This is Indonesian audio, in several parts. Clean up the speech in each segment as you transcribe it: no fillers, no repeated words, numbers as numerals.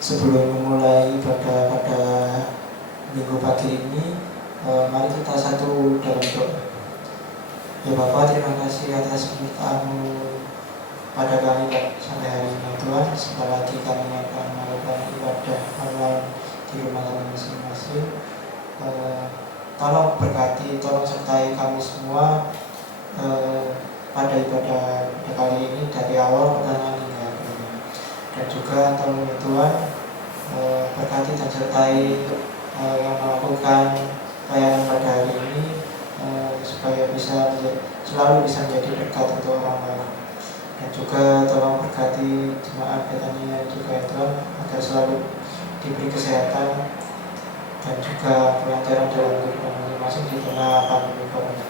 Sebelum memulai ibadah pada minggu pagi ini, mari kita satu dalam doa. Ya Bapa, terima kasih atas penyertaan-Mu pada kami sampai hari ini Tuhan. Sebentar lagi kami akan melakukan ibadah online di rumah kami masing-masing. Tolong berkati, tolong sertai kami semua pada ibadah kali ini dari awal pertengahan hingga akhirnya. Dan juga tolong ya Tuhan, berkati dan sertai yang melakukan pelayanan pada hari ini, supaya selalu bisa menjadi berkat untuk orang lain. Dan juga tolong berkati jemaat Betania juga ya Tuhan, agar selalu diberi kesehatan dan juga kelancaran dalam kehidupan masing-masing di tengah pandemi corona.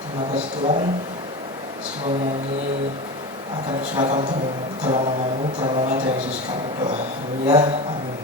Terima kasih Tuhan. Semuanya ini akan diserahkan dalam nama-Mu, dalam nama Tuhan Yesus kami doa. Amin ya, amin.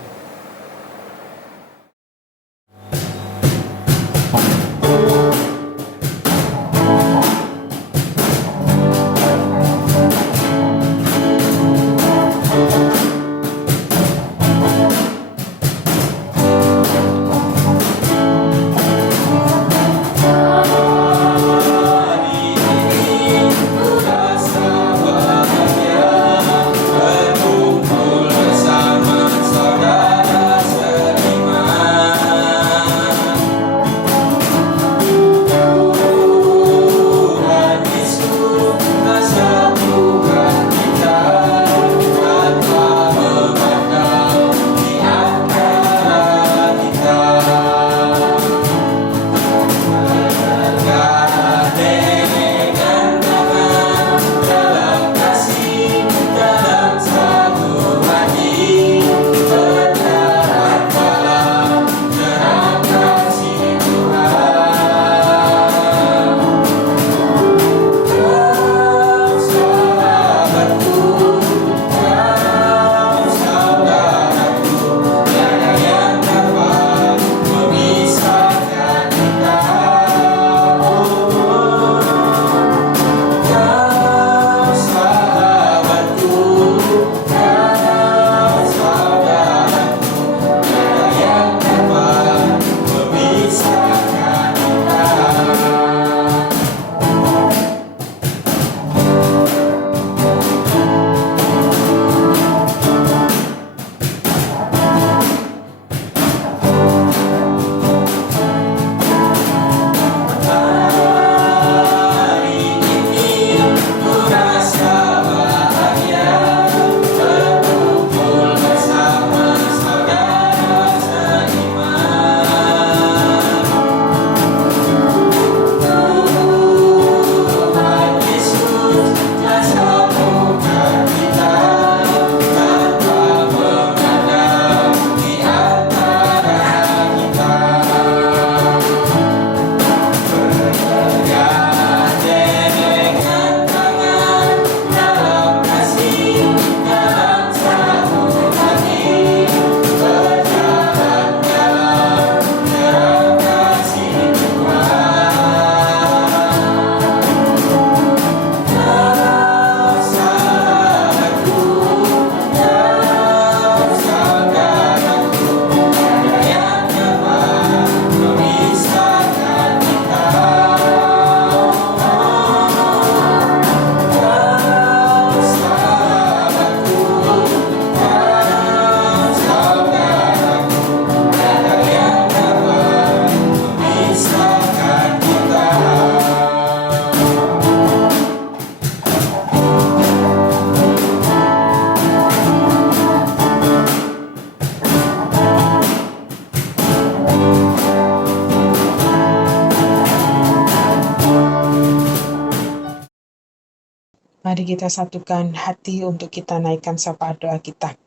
Mari kita satukan hati untuk kita naikkan sapaan doa kita.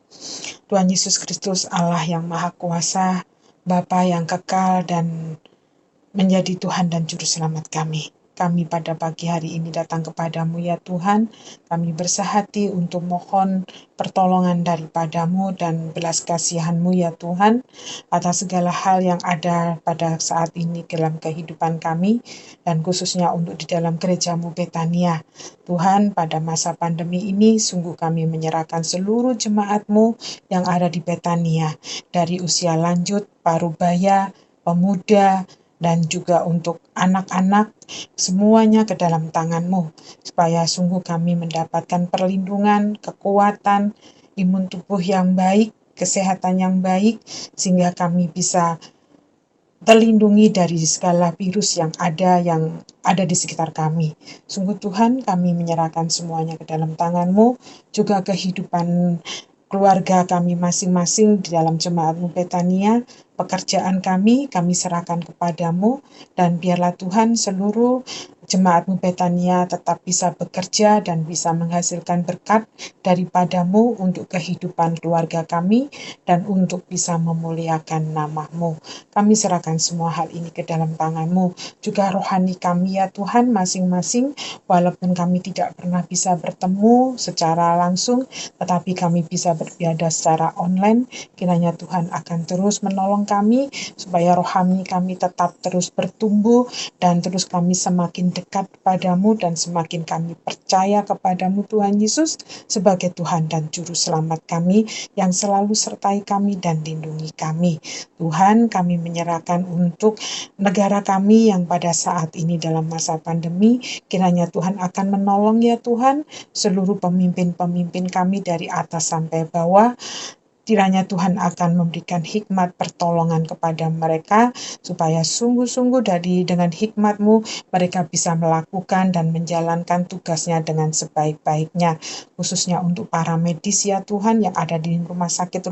Tuhan Yesus Kristus, Allah yang Maha Kuasa, Bapa yang kekal dan menjadi Tuhan dan Juru Selamat kami. kami pada pagi hari ini datang kepadamu ya Tuhan. Kami bersehati untuk mohon pertolongan daripadamu dan belas kasihan-Mu ya Tuhan, atas segala hal yang ada pada saat ini dalam kehidupan kami, dan khususnya untuk di dalam gereja-Mu Betania. Tuhan, pada masa pandemi ini sungguh kami menyerahkan seluruh jemaat-Mu yang ada di Betania, dari usia lanjut, parubaya, pemuda, dan juga untuk anak-anak, semuanya ke dalam tangan-Mu, supaya sungguh kami mendapatkan perlindungan, kekuatan, imun tubuh yang baik, kesehatan yang baik, sehingga kami bisa terlindungi dari segala virus yang ada di sekitar kami. Sungguh Tuhan, kami menyerahkan semuanya ke dalam tangan-Mu, juga kehidupan keluarga kami masing-masing di dalam jemaat-Mu Betania, pekerjaan kami serahkan kepadamu, dan biarlah Tuhan seluruh jemaat-Mu Betania tetap bisa bekerja dan bisa menghasilkan berkat daripadamu untuk kehidupan keluarga kami dan untuk bisa memuliakan nama-Mu. Kami serahkan semua hal ini ke dalam tangan-Mu. Juga rohani kami ya Tuhan masing-masing, walaupun kami tidak pernah bisa bertemu secara langsung, tetapi kami bisa beribadah secara online. Kiranya Tuhan akan terus menolong kami, supaya rohani kami tetap terus bertumbuh, dan terus kami semakin dekat kepadamu, dan semakin kami percaya kepadamu Tuhan Yesus sebagai Tuhan dan Juru Selamat kami, yang selalu sertai kami dan lindungi kami. Tuhan, kami menyerahkan untuk negara kami yang pada saat ini dalam masa pandemi, kiranya Tuhan akan menolong ya Tuhan, seluruh pemimpin-pemimpin kami dari atas sampai bawah. Kiranya Tuhan akan memberikan hikmat pertolongan kepada mereka, supaya sungguh-sungguh dengan hikmat-Mu mereka bisa melakukan dan menjalankan tugasnya dengan sebaik-baiknya, khususnya untuk para medis ya Tuhan yang ada di rumah sakit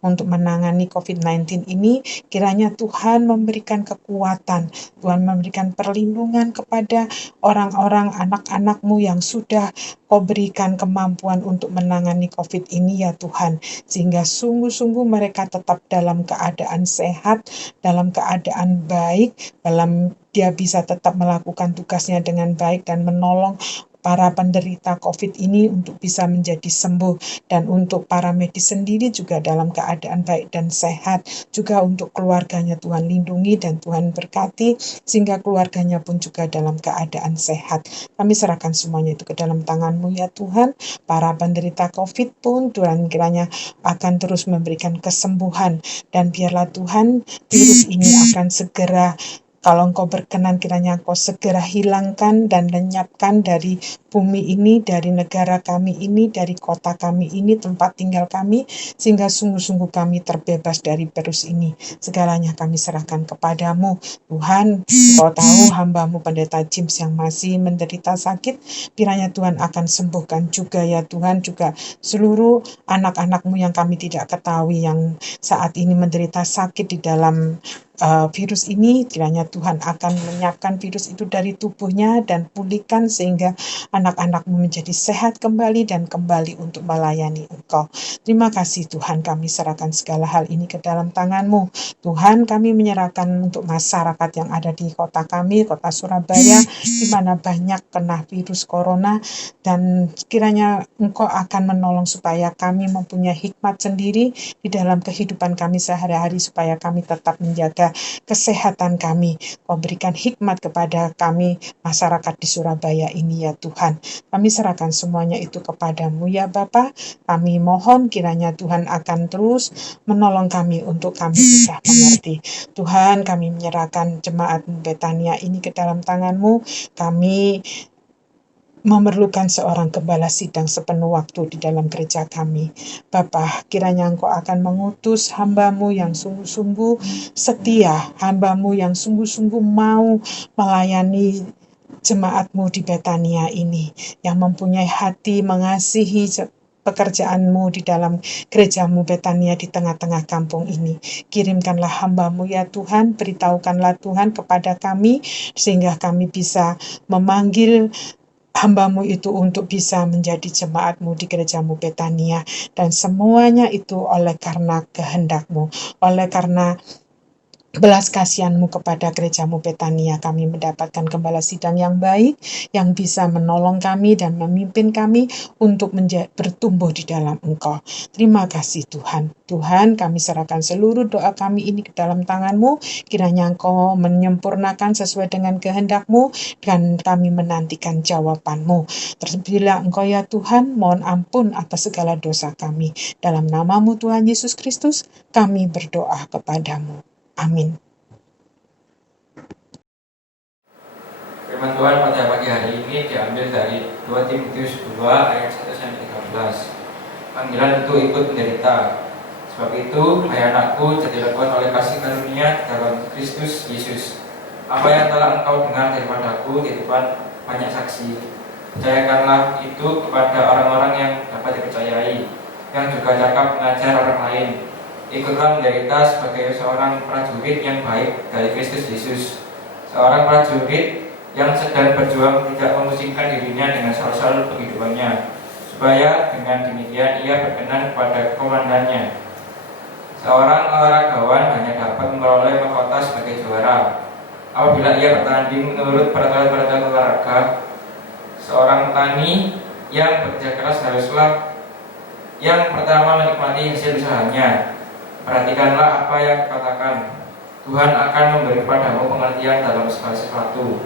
untuk menangani COVID-19 ini. Kiranya Tuhan memberikan kekuatan, Tuhan memberikan perlindungan kepada orang-orang anak-anak-Mu yang sudah Kau berikan kemampuan untuk menangani COVID ini ya Tuhan, sehingga sungguh-sungguh mereka tetap dalam keadaan sehat, dalam keadaan baik, dia bisa tetap melakukan tugasnya dengan baik dan menolong para penderita COVID ini untuk bisa menjadi sembuh, dan untuk para medis sendiri juga dalam keadaan baik dan sehat, juga untuk keluarganya Tuhan lindungi dan Tuhan berkati, sehingga keluarganya pun juga dalam keadaan sehat. Kami serahkan semuanya itu ke dalam tangan-Mu ya Tuhan. Para penderita COVID pun Tuhan kiranya akan terus memberikan kesembuhan, dan biarlah Tuhan virus ini akan segera, kalau Engkau berkenan, kiranya Engkau segera hilangkan dan lenyapkan dari bumi ini, dari negara kami ini, dari kota kami ini, tempat tinggal kami, sehingga sungguh-sungguh kami terbebas dari virus ini. Segalanya kami serahkan kepadamu. Tuhan, Kau tahu hamba-Mu Pendeta James yang masih menderita sakit, kiranya Tuhan akan sembuhkan juga ya Tuhan, juga seluruh anak-anak-Mu yang kami tidak ketahui yang saat ini menderita sakit di dalam virus ini, kiranya Tuhan akan menyiapkan virus itu dari tubuhnya dan pulihkan sehingga anak-anak-Mu menjadi sehat kembali dan kembali untuk melayani Engkau. Terima kasih Tuhan, kami serahkan segala hal ini ke dalam tangan-Mu. Tuhan, kami menyerahkan untuk masyarakat yang ada di kota kami, kota Surabaya, di mana banyak kena virus corona, dan kiranya Engkau akan menolong supaya kami mempunyai hikmat sendiri di dalam kehidupan kami sehari-hari, supaya kami tetap menjaga kesehatan kami. Kau berikan hikmat kepada kami masyarakat di Surabaya ini ya Tuhan. Kami serahkan semuanya itu kepadamu ya Bapa. Kami mohon kiranya Tuhan akan terus menolong kami untuk kami bisa mengerti. Tuhan, kami menyerahkan jemaat Betania ini ke dalam tangan-Mu. Kami memerlukan seorang gembala sidang sepenuh waktu di dalam gereja kami. Bapa, kiranya Engkau akan mengutus hamba-Mu yang sungguh-sungguh setia, hamba-Mu yang sungguh-sungguh mau melayani jemaat-Mu di Betania ini, yang mempunyai hati mengasihi pekerjaan-Mu di dalam gereja-Mu Betania di tengah-tengah kampung ini. Kirimkanlah hamba-Mu ya Tuhan, beritahukanlah Tuhan kepada kami, sehingga kami bisa memanggil hamba-Mu itu untuk bisa menjadi jemaat-Mu di gereja-Mu Betania, dan semuanya itu oleh karena kehendak-Mu, oleh karena belas kasihan-Mu kepada gerejamu Betania, kami mendapatkan gembala sidang yang baik, yang bisa menolong kami dan memimpin kami untuk bertumbuh di dalam Engkau. Terima kasih Tuhan. Tuhan, kami serahkan seluruh doa kami ini ke dalam tangan-Mu, kiranya Engkau menyempurnakan sesuai dengan kehendak-Mu, dan kami menantikan jawaban-Mu. Terlebihlah Engkau ya Tuhan, mohon ampun atas segala dosa kami. Dalam nama-Mu Tuhan Yesus Kristus, kami berdoa kepadamu. Amin. Firman Tuhan pada pagi hari ini diambil dari 2 Timotius 2 ayat 1-13. Panggilan untuk ikut menderita. Sebab itu, hai anakku, jadilah kuat oleh kasih karunia dalam Kristus Yesus. Apa yang telah engkau dengar daripadaku di depan banyak saksi, percayakanlah itu kepada orang-orang yang dapat dipercayai, yang juga cakap mengajar orang lain. Ikutlah menderita sebagai seorang prajurit yang baik dari Kristus Yesus, seorang prajurit yang sedang berjuang tidak memusingkan dirinya dengan soal-soal penghidupannya, supaya dengan demikian ia berkenan kepada komandannya. Seorang olahragawan hanya dapat memperoleh mahkota sebagai juara apabila ia bertanding menurut peraturan-peraturan olahraga. Seorang petani yang bekerja keras haruslah yang pertama menikmati hasil usahanya. Perhatikanlah apa yang katakan. Tuhan akan memberi padamu pengertian dalam segala sesuatu.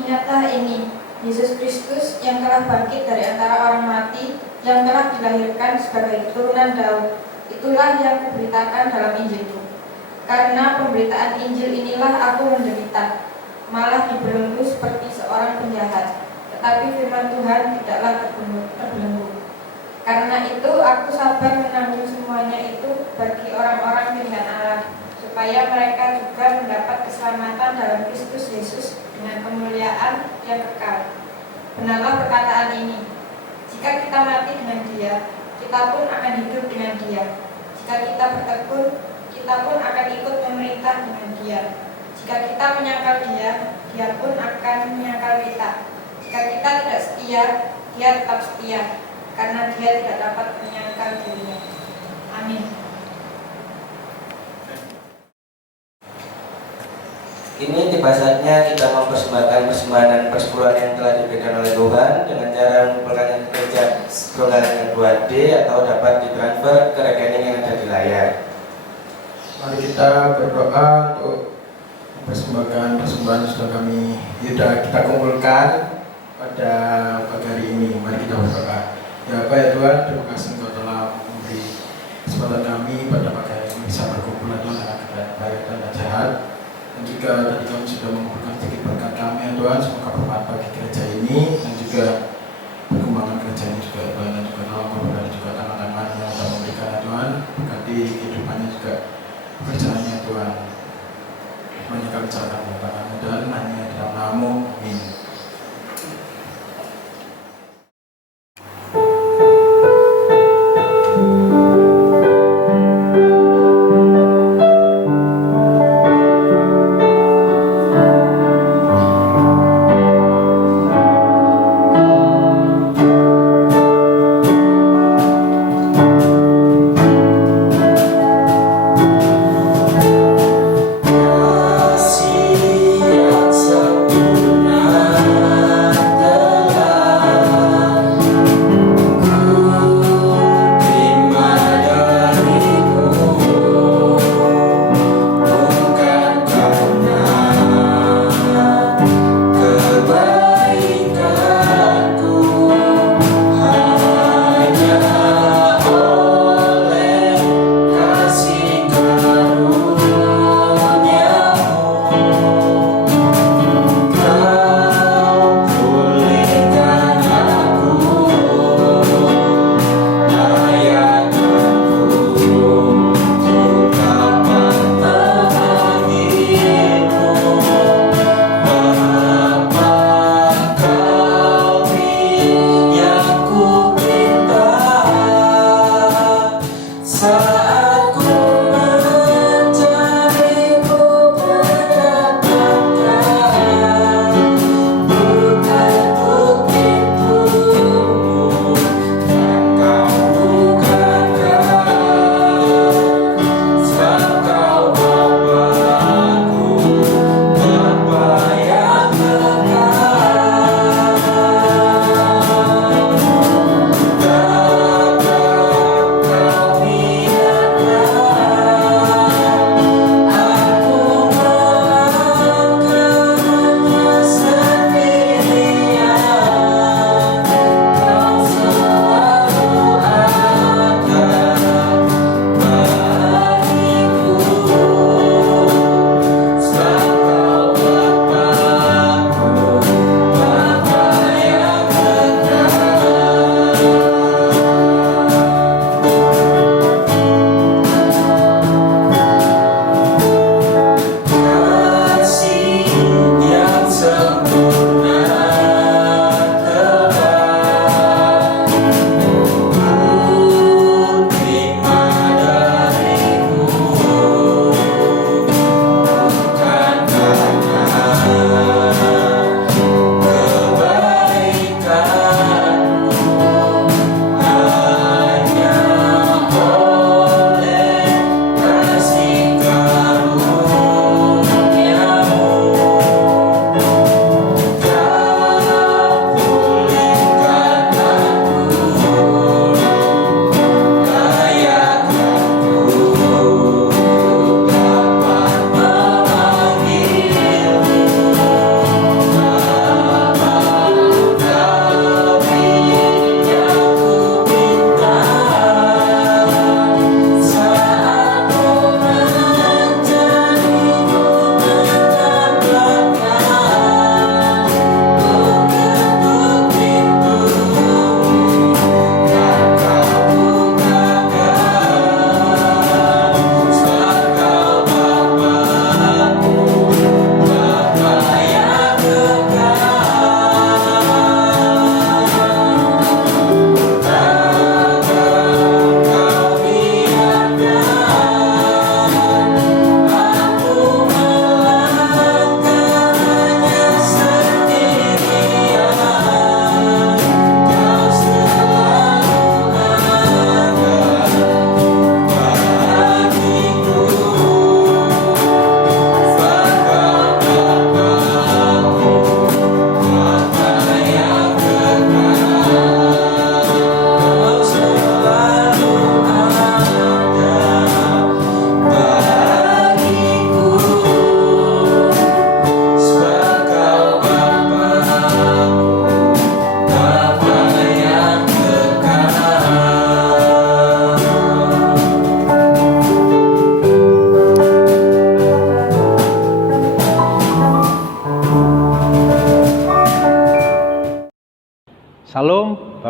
Ingatlah ini, Yesus Kristus yang telah bangkit dari antara orang mati, yang telah dilahirkan sebagai keturunan Daud, itulah yang kuberitakan dalam Injilku. Karena pemberitaan Injil inilah aku menderita, malah dibelenggu seperti seorang penjahat. Tetapi firman Tuhan tidaklah terbelenggu. Karena itu aku sabar menanggung semuanya itu bagi orang-orang pilihan Allah, supaya mereka juga mendapat keselamatan dalam Kristus Yesus dengan kemuliaan yang kekal. Benarlah perkataan ini, jika kita mati dengan Dia, kita pun akan hidup dengan Dia. Jika kita bertekun, kita pun akan ikut memerintah dengan Dia. Jika kita menyangkal Dia, Dia pun akan menyangkal kita. Jika kita tidak setia, Dia tetap setia, karena Dia tidak dapat menyangkal dirinya. Amin. Kini tiba saatnya kita mempersembahkan persembahan dan persepuluhan yang telah diberikan oleh Tuhan dengan cara mengumpulkannya ke gereja golongan 2D atau dapat ditransfer ke rekening yang ada di layar. Mari kita berdoa untuk mempersembahkan persembahan yang sudah kita kumpulkan pada pagi hari ini. Mari kita berdoa. Ya Bapak ya Tuhan, terima kasih Engkau telah memberi kesempatan kami pada pagi hari ini bisa berkumpul Tuhan dengan keadaan baik dan sehat. Dan juga tadi kami sudah mengumpulkan sedikit berkat kami ya Tuhan, semoga bermanfaat bagi gereja ini dan juga perkembangan gereja ini juga Tuhan, dan juga tolong berdoa juga tangan-tangan yang telah memberikan ya Tuhan, berkati kehidupannya juga pekerjaannya Tuhan. Semuanya kami serahkan kepada Kami dan hanya dalam nama-Mu. Amin.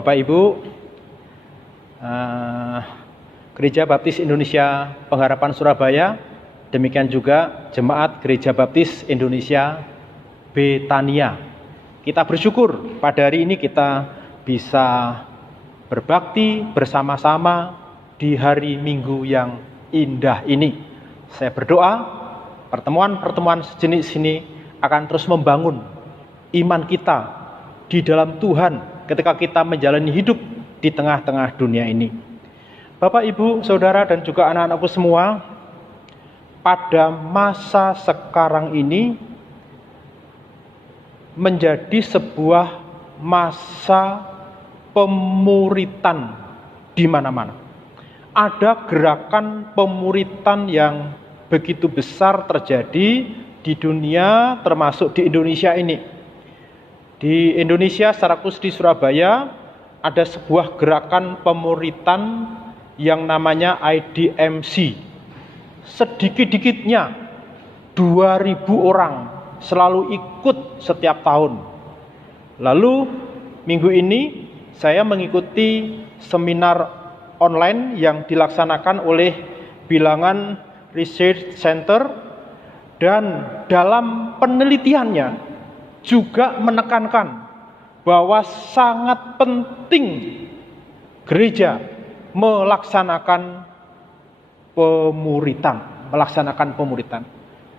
Bapak Ibu, Gereja Baptis Indonesia Pengharapan Surabaya, demikian juga Jemaat Gereja Baptis Indonesia Betania. Kita bersyukur pada hari ini kita bisa berbakti bersama-sama di hari Minggu yang indah ini. Saya berdoa pertemuan-pertemuan sejenis ini akan terus membangun iman kita di dalam Tuhan ketika kita menjalani hidup di tengah-tengah dunia ini. Bapak, Ibu, Saudara, dan juga anak-anakku semua, pada masa sekarang ini menjadi sebuah masa pemuritan di mana-mana. Ada gerakan pemuritan yang begitu besar terjadi di dunia, termasuk di Indonesia ini. Di Indonesia, secara khusus di Surabaya, ada sebuah gerakan pemuritan yang namanya IDMC. Sedikit-dikitnya 2.000 orang selalu ikut setiap tahun. Lalu minggu ini saya mengikuti seminar online yang dilaksanakan oleh Bilangan Research Center, dan dalam penelitiannya juga menekankan bahwa sangat penting gereja melaksanakan pemuritan.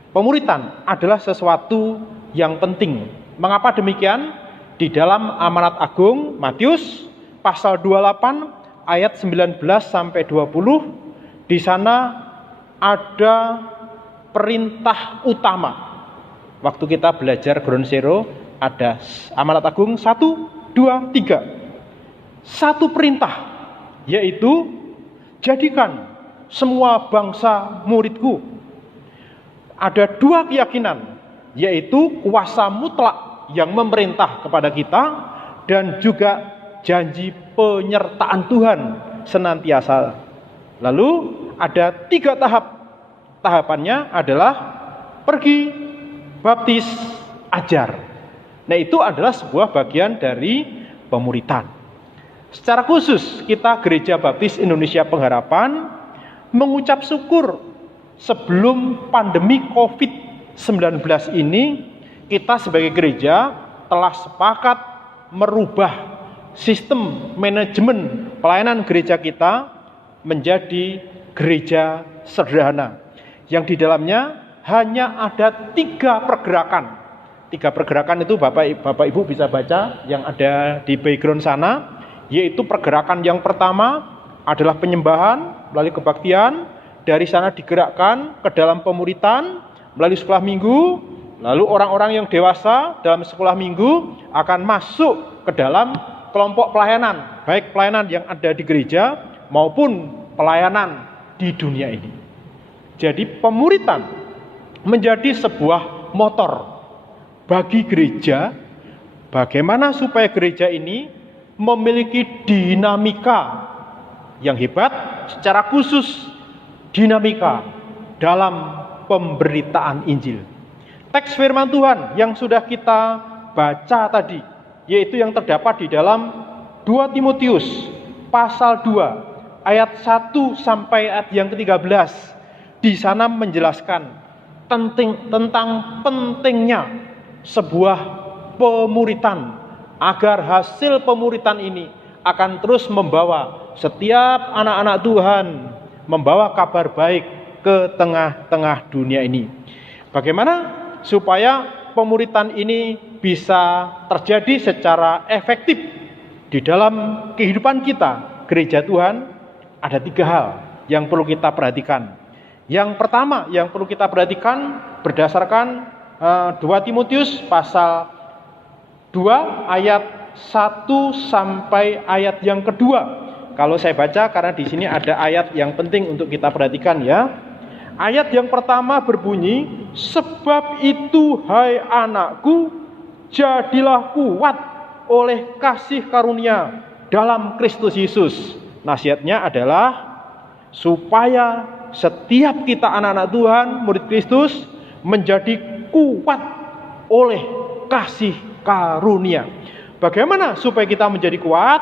Pemuritan adalah sesuatu yang penting. Mengapa demikian? Di dalam Amanat Agung Matius pasal 28 ayat 19 sampai 20, di sana ada perintah utama. Waktu kita belajar Ground Zero ada Amanat Agung 1, 2, 3. Satu perintah, yaitu jadikan semua bangsa muridku. Ada dua keyakinan, yaitu kuasa mutlak yang memerintah kepada kita dan juga janji penyertaan Tuhan senantiasa. Lalu ada 3 tahap. Tahapannya adalah pergi, baptis, ajar. Nah, itu adalah sebuah bagian dari pemuritan. Secara khusus kita Gereja Baptis Indonesia Pengharapan mengucap syukur sebelum pandemi COVID-19 ini kita sebagai gereja telah sepakat merubah sistem manajemen pelayanan gereja kita menjadi gereja sederhana yang di dalamnya hanya ada 3 pergerakan. 3 pergerakan itu Bapak Ibu bisa baca yang ada di background sana, yaitu pergerakan yang pertama adalah penyembahan melalui kebaktian, dari sana digerakkan ke dalam pemuritan melalui sekolah minggu, lalu orang-orang yang dewasa dalam sekolah minggu akan masuk ke dalam kelompok pelayanan, baik pelayanan yang ada di gereja maupun pelayanan di dunia ini. Jadi pemuritan menjadi sebuah motor bagi gereja, bagaimana supaya gereja ini memiliki dinamika yang hebat, secara khusus dinamika dalam pemberitaan Injil. Teks firman Tuhan yang sudah kita baca tadi, yaitu yang terdapat di dalam 2 Timotius pasal 2 ayat 1 sampai ayat yang ke-13. Di sana menjelaskan tentang pentingnya sebuah pemuritan, agar hasil pemuritan ini akan terus membawa setiap anak-anak Tuhan membawa kabar baik ke tengah-tengah dunia ini. Bagaimana supaya pemuritan ini bisa terjadi secara efektif di dalam kehidupan kita, gereja Tuhan? Ada 3 hal yang perlu kita perhatikan. Yang pertama yang perlu kita perhatikan berdasarkan 2 Timotius pasal 2 ayat 1 sampai ayat yang kedua. Kalau saya baca, karena di sini ada ayat yang penting untuk kita perhatikan ya. Ayat yang pertama berbunyi, sebab itu hai anakku, jadilah kuat oleh kasih karunia dalam Kristus Yesus. Nasihatnya adalah supaya setiap kita anak-anak Tuhan, murid Kristus, menjadi kuat oleh kasih karunia. Bagaimana supaya kita menjadi kuat?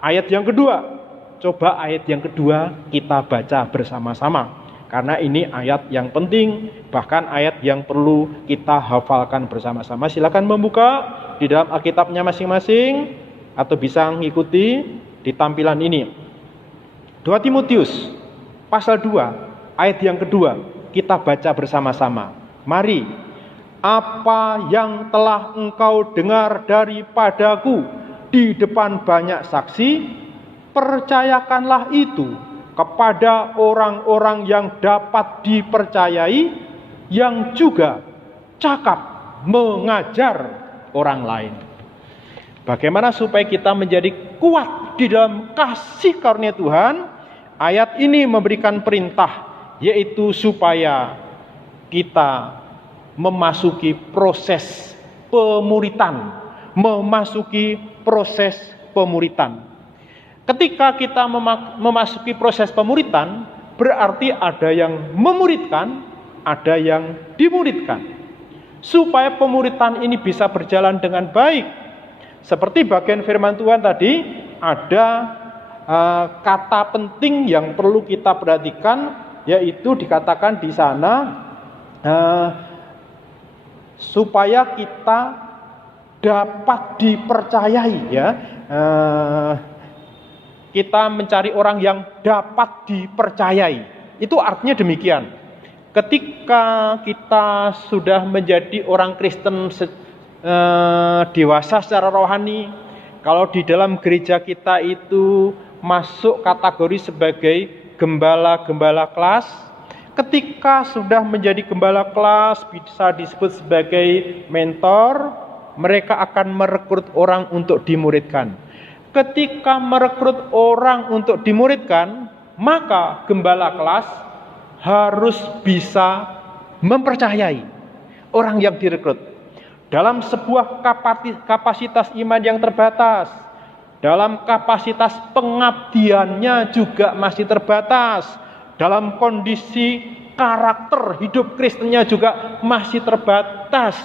Ayat yang kedua, coba ayat yang kedua kita baca bersama-sama. Karena ini ayat yang penting, bahkan ayat yang perlu kita hafalkan bersama-sama. Silakan membuka di dalam Alkitabnya masing-masing atau bisa mengikuti di tampilan ini. 2 Timotius pasal 2 ayat yang kedua kita baca bersama-sama. Mari, apa yang telah engkau dengar daripadaku di depan banyak saksi, percayakanlah itu kepada orang-orang yang dapat dipercayai, yang juga cakap mengajar orang lain. Bagaimana supaya kita menjadi kuat di dalam kasih karunia Tuhan? Ayat ini memberikan perintah, yaitu supaya kita memasuki proses pemuritan. Ketika kita memasuki proses pemuritan, berarti ada yang memuridkan, ada yang dimuridkan. Supaya pemuritan ini bisa berjalan dengan baik. Seperti bagian firman Tuhan tadi, ada kata penting yang perlu kita perhatikan, yaitu dikatakan di sana, supaya kita dapat dipercayai, ya. Kita mencari orang yang dapat dipercayai. Itu artinya demikian. Ketika kita sudah menjadi orang Kristen dewasa secara rohani, kalau di dalam gereja kita itu masuk kategori sebagai gembala-gembala kelas, ketika sudah menjadi gembala kelas bisa disebut sebagai mentor, mereka akan merekrut orang untuk dimuridkan. Ketika merekrut orang untuk dimuridkan, maka gembala kelas harus bisa mempercayai orang yang direkrut. Dalam sebuah kapasitas iman yang terbatas, dalam kapasitas pengabdiannya juga masih terbatas, dalam kondisi karakter hidup Kristennya juga masih terbatas.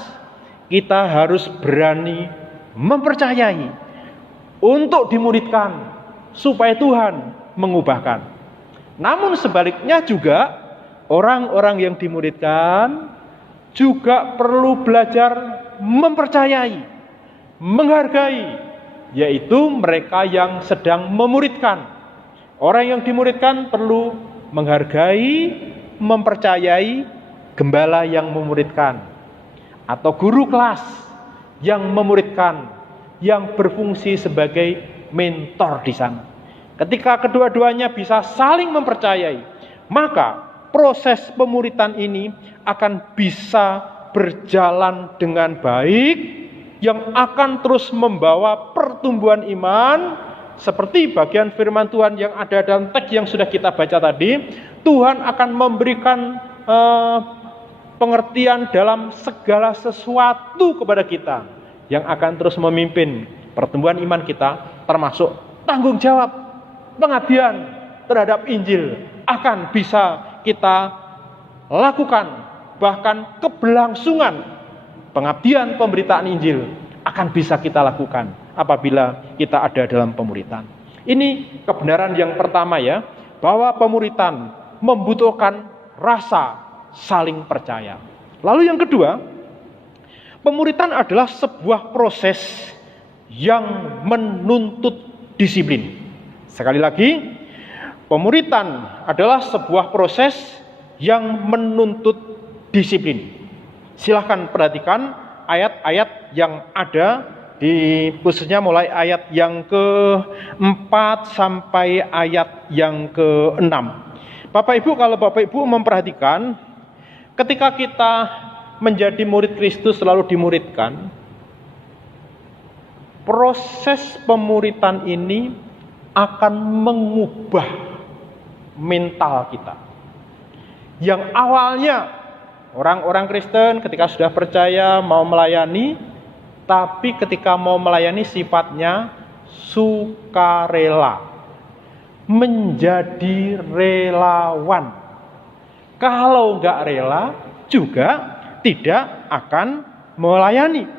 Kita harus berani mempercayai untuk dimuridkan, supaya Tuhan mengubahkan. Namun sebaliknya juga, orang-orang yang dimuridkan juga perlu belajar mempercayai, menghargai, yaitu mereka yang sedang memuridkan. Orang yang dimuridkan perlu menghargai, mempercayai gembala yang memuridkan, atau guru kelas yang memuridkan, yang berfungsi sebagai mentor di sana. Ketika kedua-duanya bisa saling mempercayai, maka proses pemuritan ini akan bisa berjalan dengan baik, yang akan terus membawa pertumbuhan iman. Seperti bagian firman Tuhan yang ada dalam teks yang sudah kita baca tadi, Tuhan akan memberikan pengertian dalam segala sesuatu kepada kita, yang akan terus memimpin pertumbuhan iman kita, termasuk tanggung jawab pengabdian terhadap Injil akan bisa kita lakukan. Bahkan keberlangsungan pengabdian pemberitaan Injil akan bisa kita lakukan apabila kita ada dalam pemuritan. Ini kebenaran yang pertama, ya, bahwa pemuritan membutuhkan rasa saling percaya. Lalu yang kedua, pemuritan adalah sebuah proses yang menuntut disiplin. Sekali lagi, pemuritan adalah sebuah proses yang menuntut disiplin. Silahkan perhatikan ayat-ayat yang ada di khususnya mulai ayat yang ke-4 sampai ayat yang ke-6. Bapak Ibu, kalau Bapak Ibu memperhatikan, ketika kita menjadi murid Kristus selalu dimuridkan, proses pemuritan ini akan mengubah mental kita. Yang awalnya orang-orang Kristen ketika sudah percaya mau melayani, tapi ketika mau melayani sifatnya sukarela, menjadi relawan. Kalau enggak rela juga tidak akan melayani.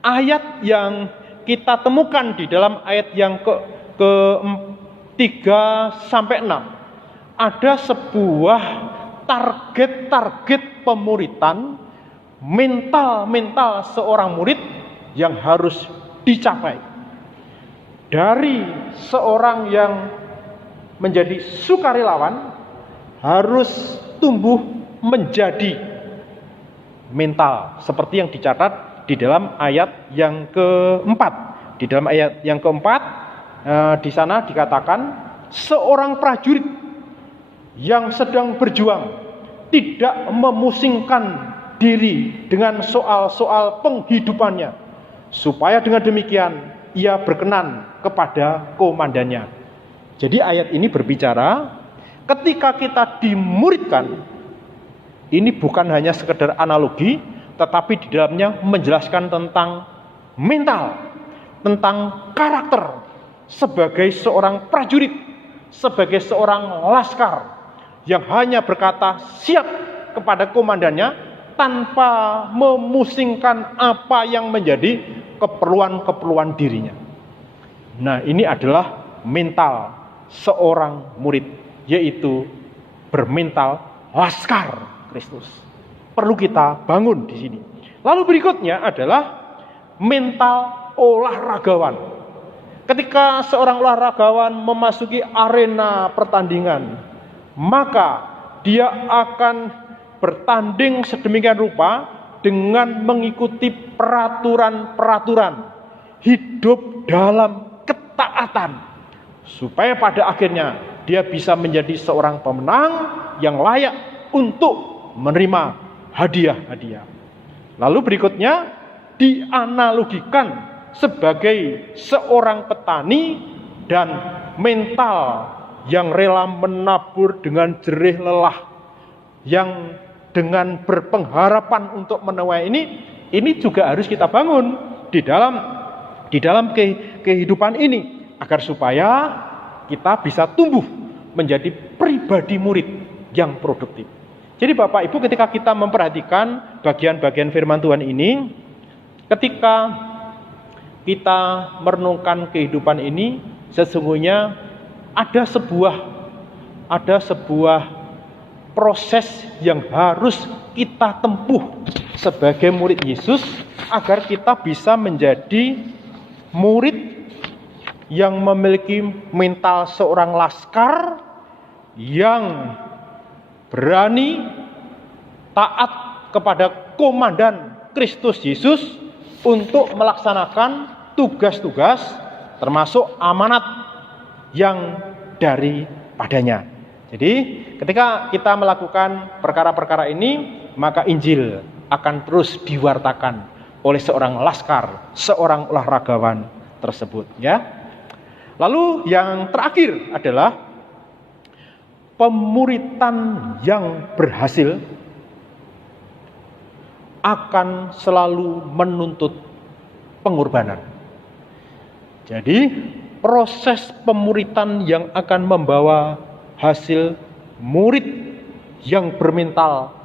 Ayat yang kita temukan di dalam ayat yang ke-3 sampai 6 ada sebuah target-target pemuritan mental seorang murid yang harus dicapai. Dari seorang yang menjadi sukarelawan harus tumbuh menjadi mental seperti yang dicatat di dalam ayat yang keempat. Di dalam ayat yang keempat di sana dikatakan seorang prajurit yang sedang berjuang tidak memusingkan diri dengan soal-soal penghidupannya, supaya dengan demikian ia berkenan kepada komandannya. Jadi ayat ini berbicara ketika kita dimuridkan, ini bukan hanya sekedar analogi, tetapi di dalamnya menjelaskan tentang mental, tentang karakter sebagai seorang prajurit, sebagai seorang laskar yang hanya berkata siap kepada komandannya tanpa memusingkan apa yang menjadi keperluan dirinya. Nah, ini adalah mental seorang murid, yaitu bermental laskar Kristus. Perlu kita bangun di sini. Lalu berikutnya adalah mental olahragawan. Ketika seorang olahragawan memasuki arena pertandingan, maka dia akan bertanding sedemikian rupa dengan mengikuti peraturan-peraturan, hidup dalam ketaatan, supaya pada akhirnya dia bisa menjadi seorang pemenang yang layak untuk menerima hadiah-hadiah. Lalu berikutnya dianalogikan sebagai seorang petani dan mental yang rela menabur dengan jerih lelah, yang dengan berpengharapan untuk menuai ini juga harus kita bangun di dalam kehidupan ini, agar supaya kita bisa tumbuh menjadi pribadi murid yang produktif. Jadi Bapak Ibu, ketika kita memperhatikan bagian-bagian firman Tuhan ini, ketika kita merenungkan kehidupan ini, sesungguhnya ada sebuah proses yang harus kita tempuh sebagai murid Yesus agar kita bisa menjadi murid yang memiliki mental seorang laskar yang berani taat kepada komandan Kristus Yesus untuk melaksanakan tugas-tugas termasuk amanat yang daripadanya. Jadi ketika kita melakukan perkara-perkara ini, maka Injil akan terus diwartakan oleh seorang laskar, seorang olahragawan tersebut, ya. Lalu yang terakhir adalah pemuritan yang berhasil akan selalu menuntut pengorbanan. Jadi proses pemuritan yang akan membawa hasil murid yang bermental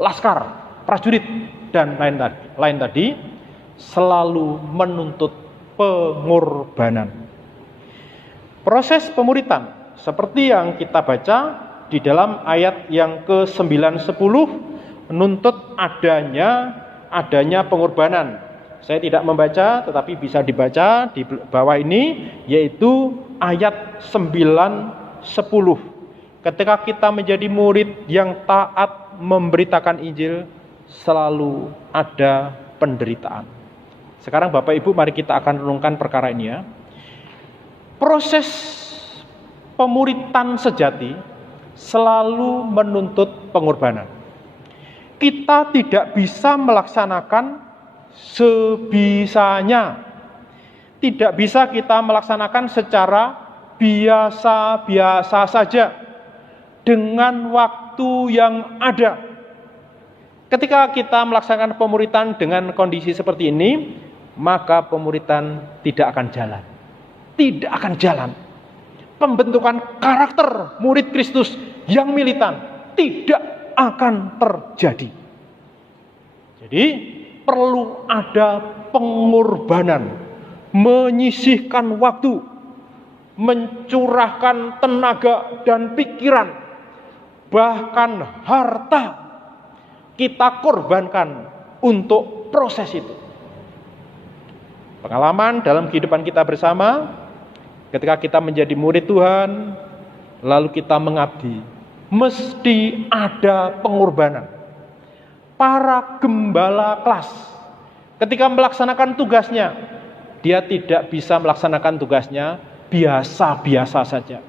laskar, prajurit, dan lain tadi selalu menuntut pengorbanan. Proses pemuritan seperti yang kita baca di dalam ayat yang ke-9-10 menuntut adanya pengorbanan. Saya tidak membaca, tetapi bisa dibaca di bawah ini, yaitu ayat 9-10. Ketika kita menjadi murid yang taat memberitakan Injil, selalu ada penderitaan. Sekarang Bapak Ibu, mari kita akan renungkan perkara ini, ya. Proses pemuritan sejati selalu menuntut pengorbanan. Kita tidak bisa melaksanakan sebisanya. Tidak bisa kita melaksanakan secara biasa-biasa saja dengan waktu yang ada. Ketika kita melaksanakan pemuritan dengan kondisi seperti ini, maka pemuritan tidak akan jalan. Tidak akan jalan. Pembentukan karakter murid Kristus yang militan tidak akan terjadi. Jadi perlu ada pengorbanan, menyisihkan waktu, mencurahkan tenaga dan pikiran, bahkan harta kita korbankan untuk proses itu. Pengalaman dalam kehidupan kita bersama, ketika kita menjadi murid Tuhan, lalu kita mengabdi, mesti ada pengorbanan. Para gembala kelas, ketika melaksanakan tugasnya, dia tidak bisa melaksanakan tugasnya biasa-biasa saja,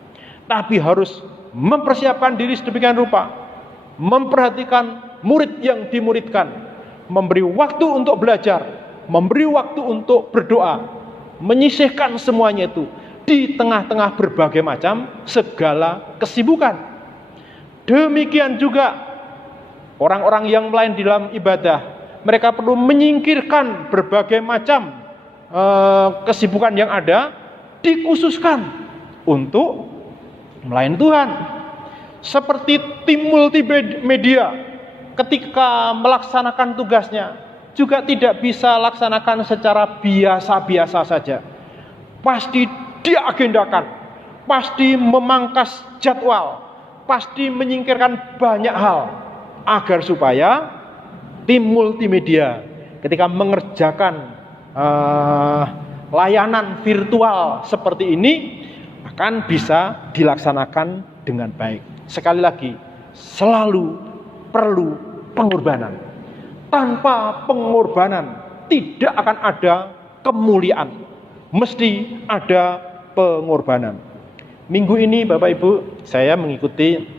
tapi harus mempersiapkan diri sedemikian rupa, memperhatikan murid yang dimuridkan, memberi waktu untuk belajar, memberi waktu untuk berdoa, menyisihkan semuanya itu di tengah-tengah berbagai macam segala kesibukan. Demikian juga orang-orang yang lain di dalam ibadah, mereka perlu menyingkirkan berbagai macam kesibukan yang ada, dikhususkan untuk melayani Tuhan. Seperti tim multimedia, ketika melaksanakan tugasnya juga tidak bisa laksanakan secara biasa-biasa saja. Pasti diagendakan, pasti memangkas jadwal, pasti menyingkirkan banyak hal agar supaya tim multimedia ketika mengerjakan layanan virtual seperti ini akan bisa dilaksanakan dengan baik. Sekali lagi, selalu perlu pengorbanan. Tanpa pengorbanan tidak akan ada kemuliaan. Mesti ada pengorbanan. Minggu ini Bapak Ibu, saya mengikuti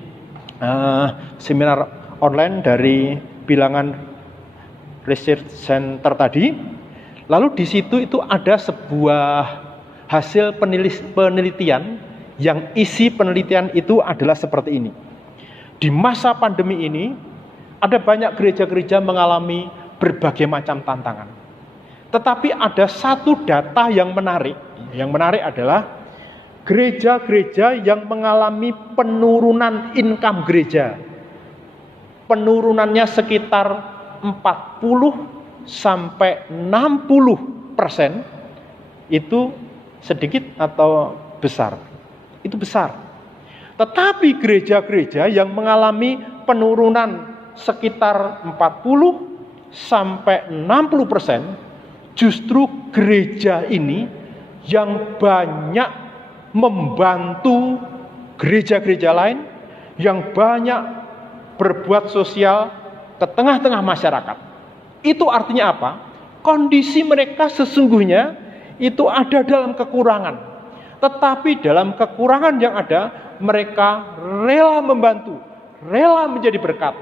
seminar online dari Bilangan Research Center tadi. Lalu di situ itu ada sebuah hasil penelitian yang isi penelitian itu adalah seperti ini. Di masa pandemi ini ada banyak gereja-gereja mengalami berbagai macam tantangan. Tetapi ada satu data yang menarik. Yang menarik adalah gereja-gereja yang mengalami penurunan income gereja. Penurunannya sekitar 40 sampai 60% itu sedikit atau besar? Itu besar. Tetapi gereja-gereja yang mengalami penurunan sekitar 40 sampai 60%, justru gereja ini yang banyak membantu gereja-gereja lain, yang banyak berbuat sosial ke tengah-tengah masyarakat. Itu artinya apa? Kondisi mereka sesungguhnya itu ada dalam kekurangan. Tetapi dalam kekurangan yang ada, mereka rela membantu, rela menjadi berkat.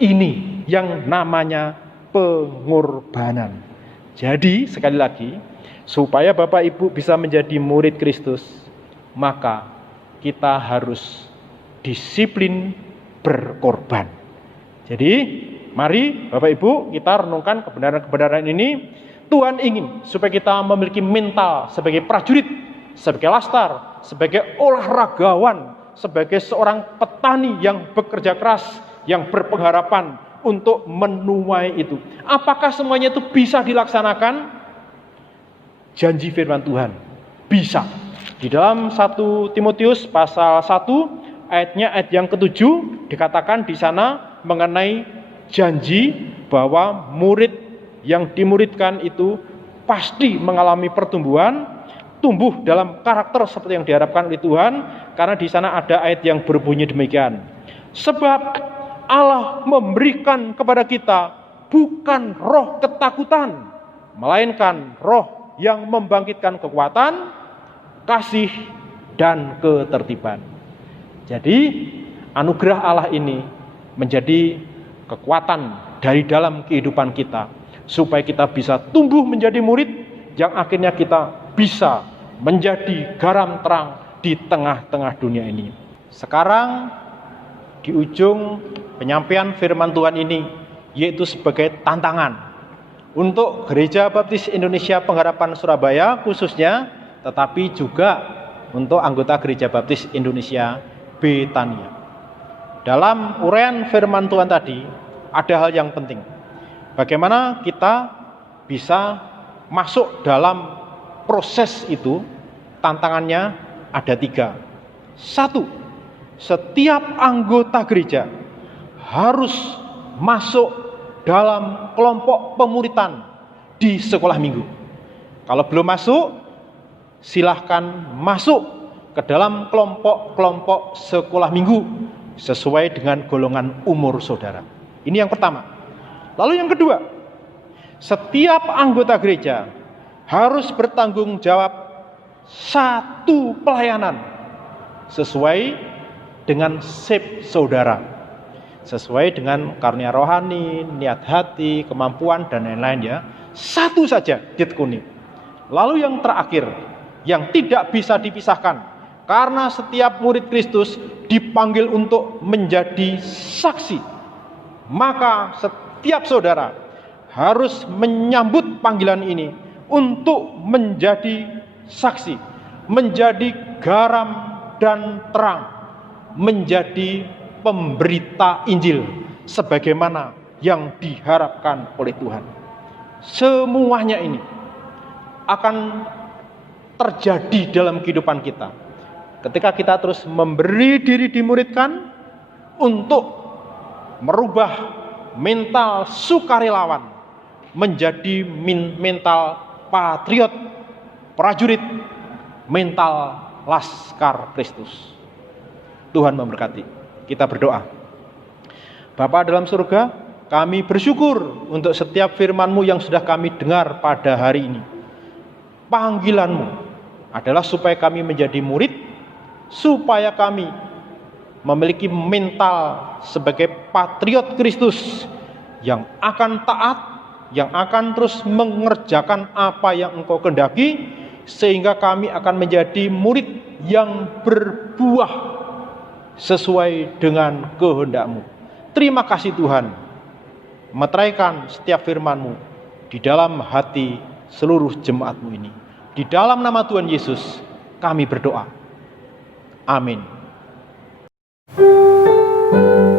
Ini yang namanya pengorbanan. Jadi sekali lagi, supaya Bapak Ibu bisa menjadi murid Kristus, maka kita harus disiplin berkorban. Jadi mari Bapak Ibu kita renungkan kebenaran-kebenaran ini. Tuhan ingin supaya kita memiliki mental sebagai prajurit, sebagai lastar, sebagai olahragawan, sebagai seorang petani yang bekerja keras, yang berpengharapan untuk menuai itu. Apakah semuanya itu bisa dilaksanakan? Janji firman Tuhan, bisa. Di dalam 1 Timotius pasal 1 ayat yang ke-7 dikatakan di sana mengenai janji bahwa murid yang dimuridkan itu pasti mengalami pertumbuhan, tumbuh dalam karakter seperti yang diharapkan oleh Tuhan, karena di sana ada ayat yang berbunyi demikian. Sebab Allah memberikan kepada kita bukan roh ketakutan, melainkan roh yang membangkitkan kekuatan, kasih, dan ketertiban. Jadi anugerah Allah ini menjadi kekuatan dari dalam kehidupan kita, supaya kita bisa tumbuh menjadi murid yang akhirnya kita bisa menjadi garam terang di tengah-tengah dunia ini. Sekarang di ujung penyampaian firman Tuhan ini, yaitu sebagai tantangan untuk Gereja Baptis Indonesia Pengharapan Surabaya khususnya, tetapi juga untuk anggota Gereja Baptis Indonesia Betania. Dalam uraian firman Tuhan tadi ada hal yang penting. Bagaimana kita bisa masuk dalam proses itu? Tantangannya ada 3. 1, setiap anggota gereja harus masuk dalam kelompok pemuritan di sekolah minggu. Kalau belum masuk, silahkan masuk ke dalam kelompok-kelompok sekolah minggu sesuai dengan golongan umur saudara. Ini yang pertama. Lalu yang kedua, setiap anggota gereja harus bertanggung jawab 1 pelayanan sesuai dengan sip saudara, sesuai dengan karunia rohani, niat hati, kemampuan dan lain-lain ya. 1 saja ditekuni. Lalu yang terakhir, yang tidak bisa dipisahkan, karena setiap murid Kristus dipanggil untuk menjadi saksi, maka setiap saudara harus menyambut panggilan ini untuk menjadi saksi, menjadi garam dan terang, menjadi pemberita Injil sebagaimana yang diharapkan oleh Tuhan. Semuanya ini akan terjadi dalam kehidupan kita ketika kita terus memberi diri dimuridkan untuk merubah mental sukarelawan menjadi mental patriot, prajurit, mental laskar Kristus. Tuhan memberkati. Kita berdoa. Bapa dalam surga, kami bersyukur untuk setiap firman-Mu yang sudah kami dengar pada hari ini. Panggilan-Mu adalah supaya kami menjadi murid, supaya kami memiliki mental sebagai patriot Kristus yang akan taat, yang akan terus mengerjakan apa yang Engkau kehendaki, sehingga kami akan menjadi murid yang berbuah sesuai dengan kehendak-Mu. Terima kasih Tuhan, meteraikan setiap firman-Mu di dalam hati seluruh jemaat-Mu ini. Di dalam nama Tuhan Yesus kami berdoa. Amin. Tuhan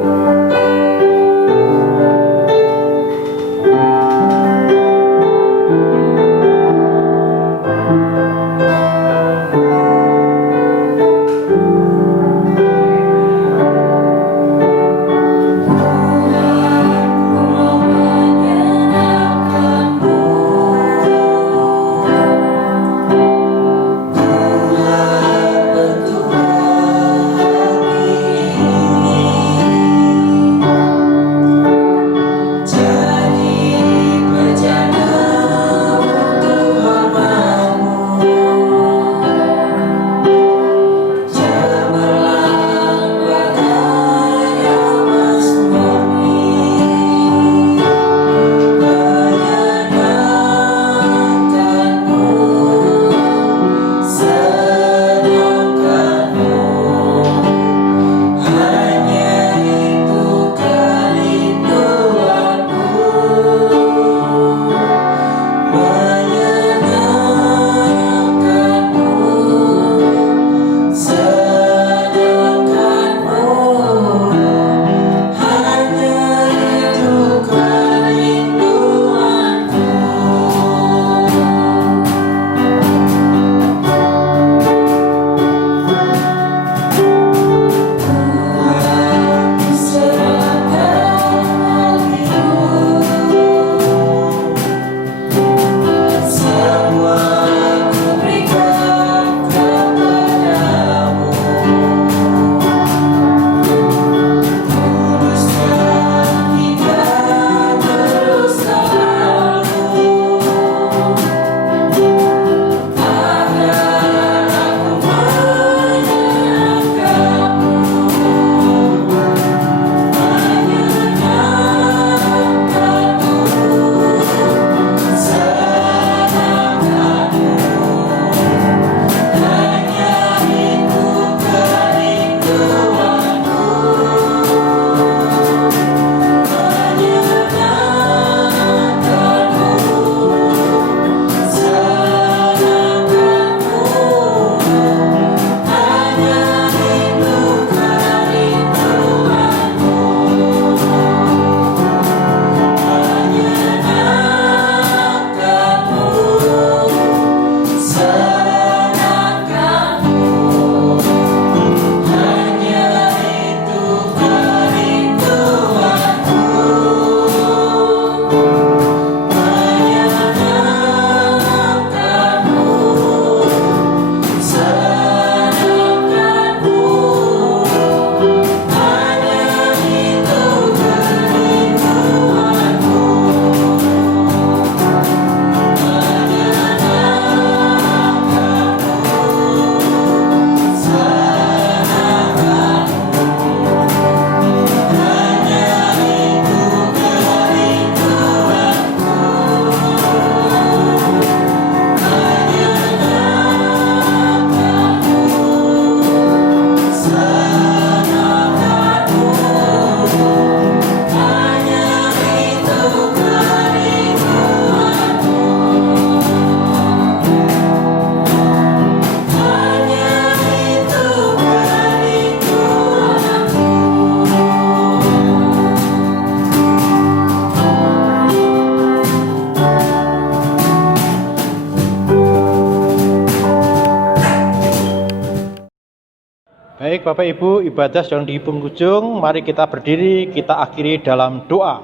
Baik Bapak Ibu, ibadah sedang di penghujung. Mari kita berdiri, kita akhiri dalam doa.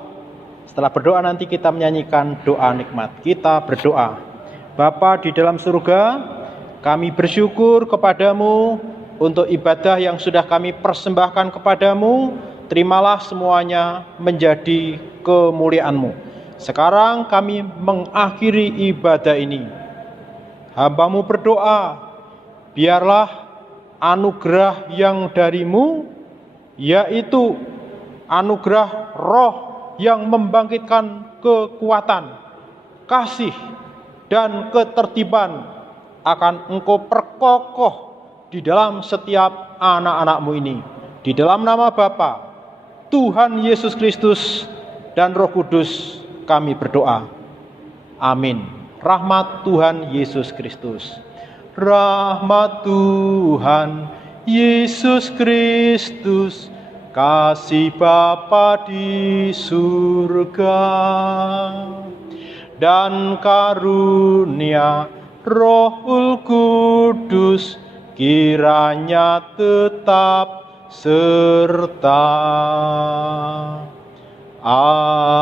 Setelah berdoa nanti kita menyanyikan doa nikmat. Kita berdoa. Bapa di dalam surga, kami bersyukur kepadamu untuk ibadah yang sudah kami persembahkan kepadamu. Terimalah semuanya menjadi kemuliaan-Mu. Sekarang kami mengakhiri ibadah ini. Hamba-Mu berdoa, biarlah anugerah yang dari-Mu, yaitu anugerah roh yang membangkitkan kekuatan, kasih, dan ketertiban akan Engkau perkokoh di dalam setiap anak-anak-Mu ini. Di dalam nama Bapa, Tuhan Yesus Kristus, dan Roh Kudus kami berdoa. Amin. Rahmat Tuhan Yesus Kristus. Rahmat Tuhan Yesus Kristus, kasih Bapa di surga, dan karunia Roh Kudus kiranya tetap serta. Amin.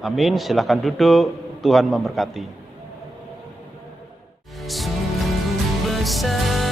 Amin. Silakan duduk. Tuhan memberkati. Sungguh besar